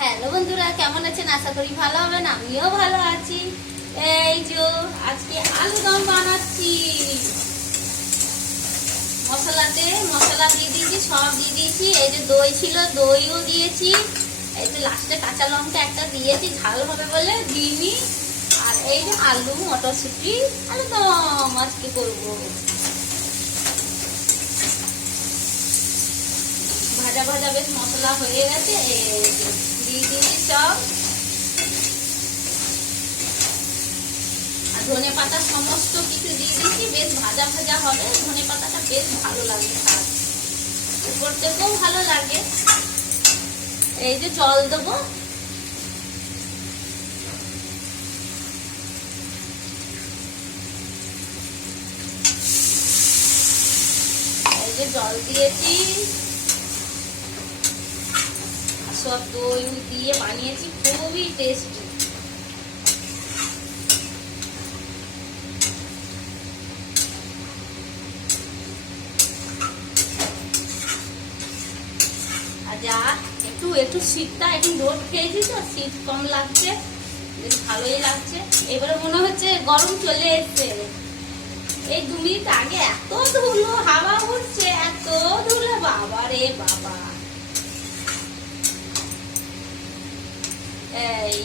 Hello বন্ধুরা, কেমন আছেন? আশা করি ভালো হবেন। আমিও ভালো আছি। এই যে আজকে আলু দম বানাচ্ছি। মশলা দিয়ে দিয়েছি, সব দিয়ে দিয়েছি। এই যে দই ছিল, দইও দিয়েছি। এই যে লাস্টে কাঁচা লঙ্কা একটা দিয়েছি, ঝাল হবে বলে দিইনি। আর এই যে আলু মটরশুঁটি আলু দম আজকে করবো। ভাজা ভাজা বেশ মশলা হয়ে গেছে। দিয়ে দিয়েছি সব। আর ধনে পাতা সমস্ত কিছু দিয়ে দিয়েছি। বেশ ভাজা ভাজা হবে। ধনে পাতাটা বেশ ভালো লাগে, স্বাদ উপর থেকেও ভালো লাগে। এই যে জল দেবো। এই যে জল দিয়েছি, সব দই দিয়ে বানিয়েছি, খুবই টেস্টি। আর যা একটু শীতটা একটু রোদ খেয়েছি তো, শীত কম লাগছে, বেশ ভালোই লাগছে। এবারে মনে হচ্ছে গরম চলে এসছে। এই 2 মিনিট আগে এত ধুলো হাওয়া উঠছে, এত ধুলো, বাবা রে বাবা। এই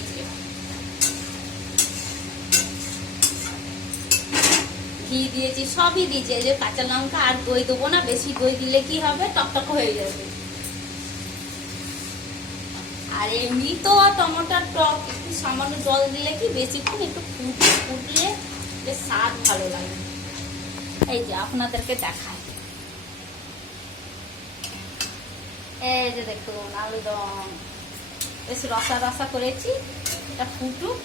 ঘি দিয়েছি, সবই দিয়েছি। এই যে কাঁচা লঙ্কা আর দই দেবো না, বেশি দই দিলে কি হবে, টকটক হয়ে যাবে। আর এমনি তো টমেটোর টক, একটু সামান্য জল দিলে কি, বেশিক্ষণ একটু ফুটলে বেশ স্বাদ ভালো লাগে। এই যে আপনাদেরকে দেখাই, এই যে দেখুন আলু দম বেশ রসা রসা করেছি। এটা ফুটুক।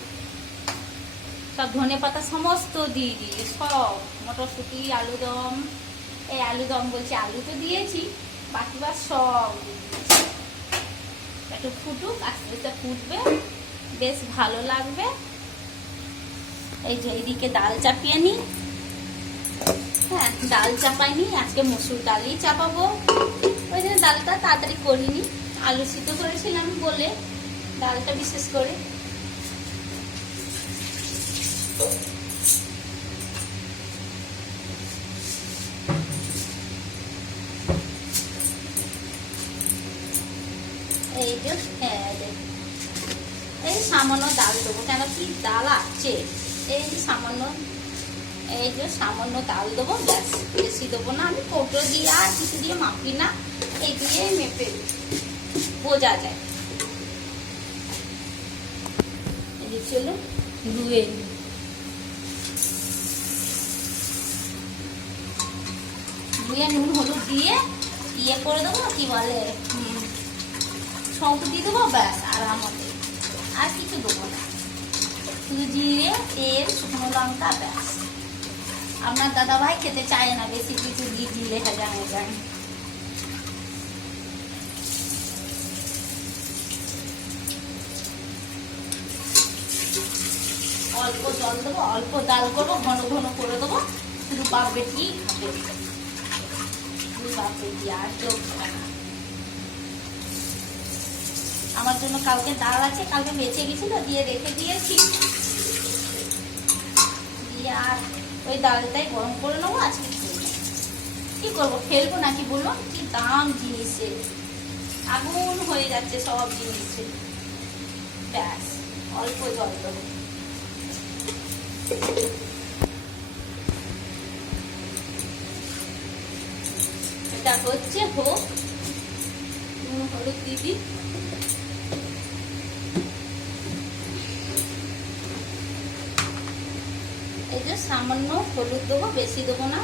সব ধনে পাতা সমস্ত দিয়ে দিই, সব মটরশুঁটি আলু দম, এই আলু দম বলছি, আলু তো দিয়েছি, বাকি সব একটু ফুটুক, আস্তে আস্তে ফুটবে, বেশ ভালো লাগবে। এই যে এইদিকে ডাল চাপিয়ে নিই। হ্যাঁ, ডাল চাপাইনি, আজকে মসুর ডালই চাপাবো। ওই জন্য ডালটা তাড়াতাড়ি করিনি, আলু সিদ্ধ করেছিলাম বলে ডালটা বিশেষ করে। এই যে এই সামান্য ডাল দেবো, কেন কি ডাল আছে। এই সামান্য, এই যে সামান্য ডাল দেবো, ব্যাস, বেশি দেবো না। আমি কৌটো দিয়ে আর কিছু দিয়ে মাপি না, এই দিয়ে মেপে বোঝা যায়। এই যে চলো ধুয়ে নুন হলুদ দিয়ে ইয়ে করে দেবো, কি বলে, সব দিয়ে দেবো, ব্যাস। আর আমাদের আর কিছু দেবো না, শুধু জিরে, তেল, শুকনো লঙ্কা, ব্যাস। আপনার দাদা ভাই খেতে চায় না বেশি কিছু দিয়ে দিলে, হ্যাঁ। অল্প জল দেবো, অল্প ডাল করবো, ঘন ঘন করে দেবো, শুধু বাপ বেটি খাবে, বাপ বেটি আর কেউ খাবে না। আমার জন্য কালকে ডাল আছে, কালকে বেঁচে গেছিল, দিয়ে রেখে দিয়েছি। দিয়ে আর ওই ডালটাই গরম করে নেবো আজকে। কি করবো, ফেলবো নাকি বলুন? কি দাম জিনিসের, আগুন হয়ে যাচ্ছে সব জিনিসে। ব্যাস, অল্প জল দেবো। এটা হচ্ছে হোক, হলুদ দিদি। এই যে সামান্য হলুদ দেবো, বেশি দেবো না,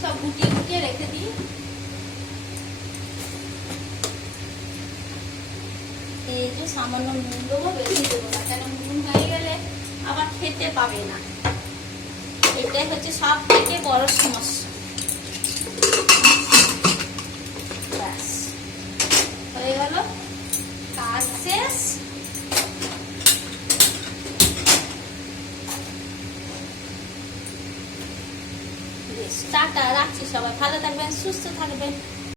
সব গুটিয়ে গুটিয়ে রেখে দিই। এই যে সামান্য নুন দেবো, বেশি দেবো না, কেন নুন হয়ে গেলে আবার খেতে পাবে না। এটাই হচ্ছে সব থেকে বড় সমস্যা। ব্যাস, হয়ে গেল, কাজ শেষ। টাটা, রাখছি। সবাই ভালো থাকবেন, সুস্থ থাকবেন।